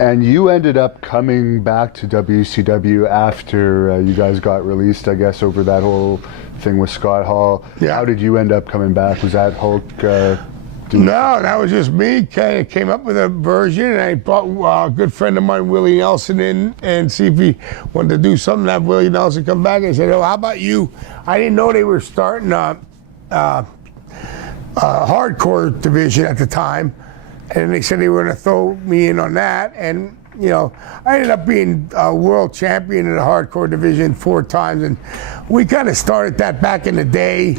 And you ended up coming back to WCW after you guys got released, I guess, over that whole thing with Scott Hall. Yeah. How did you end up coming back? Was that Hulk? No, that was just me. Came up with a version, and I brought a good friend of mine, Willie Nelson, in and see if he wanted to do something. Have Willie Nelson come back. I said, "Oh, how about you?" I didn't know they were starting a hardcore division at the time, and they said they were going to throw me in on that. And you know, I ended up being a world champion in the hardcore division 4 times, and we kind of started that back in the day,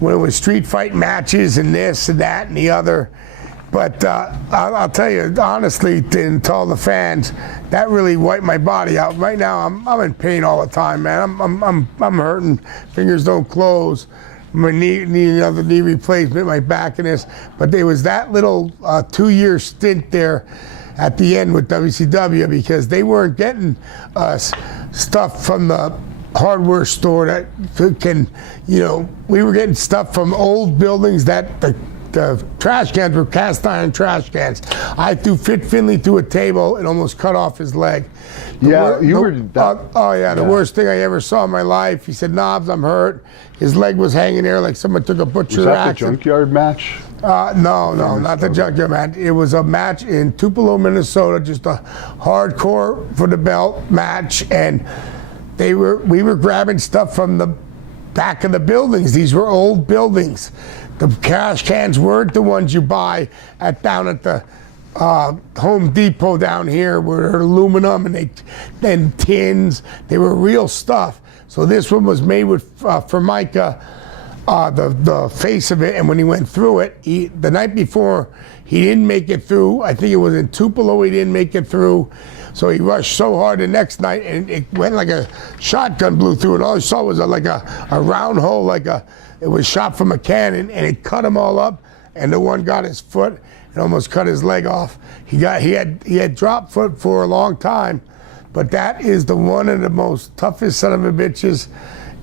when it was street fight matches and this and that and the other. But I'll tell you honestly, to all the fans, that really wiped my body out. Right now, I'm in pain all the time, man. I'm hurting. Fingers don't close. My knee, need another knee replacement, my back and this. But there was that little 2-year stint there at the end with WCW, because they weren't getting stuff from the hardware store that can, you know, we were getting stuff from old buildings that the trash cans were cast iron trash cans. I threw Fit Finley through a table and almost cut off his leg. The worst thing I ever saw in my life. He said, "Knobs, I'm hurt." His leg was hanging there like someone took a butcher Was that axe. the junkyard match? No, not the junkyard match. It was a match in Tupelo, Minnesota, just a hardcore for the belt match, and we were grabbing stuff from the back of the buildings. These were old buildings. The cash cans weren't the ones you buy down at the Home Depot down here, where they're aluminum and tins. They were real stuff. So this one was made with Formica, the face of it, and when he went through it, the night before, he didn't make it through. I think it was in Tupelo he didn't make it through. So he rushed so hard the next night, and it went like a shotgun blew through it. All he saw was like a round hole, it was shot from a cannon, and it cut him all up. And the one got his foot and almost cut his leg off. He had drop foot for a long time, but that is one of the most toughest son of a bitches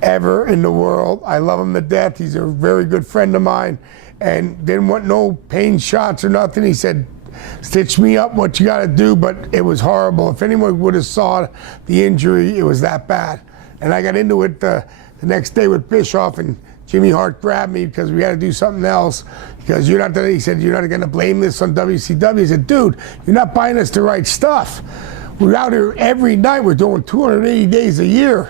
ever in the world. I love him to death. He's a very good friend of mine, and didn't want no pain shots or nothing. He said, "Stitch me up, what you got to do," but it was horrible. If anyone would have saw the injury, it was that bad. And I got into it the next day with Bischoff, and Jimmy Hart grabbed me because we had to do something else. Because he said, "You're not going to blame this on WCW." I said, "Dude, you're not buying us the right stuff. We're out here every night. We're doing 280 days a year.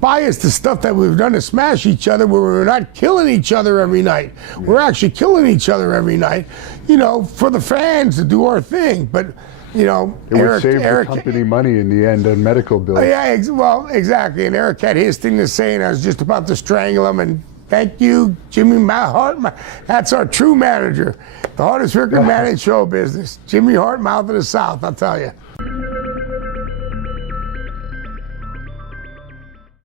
Buy us the stuff that we've done to smash each other, where we're not killing each other every night. We're actually killing each other every night, you know, for the fans to do our thing." But, you know, it would save the company money in the end on medical bills. Yeah, well, exactly. And Eric had his thing to say, and I was just about to strangle him. And thank you, Jimmy Hart. That's our true manager. The hardest working man in show business. Jimmy Hart, mouth of the South, I'll tell you.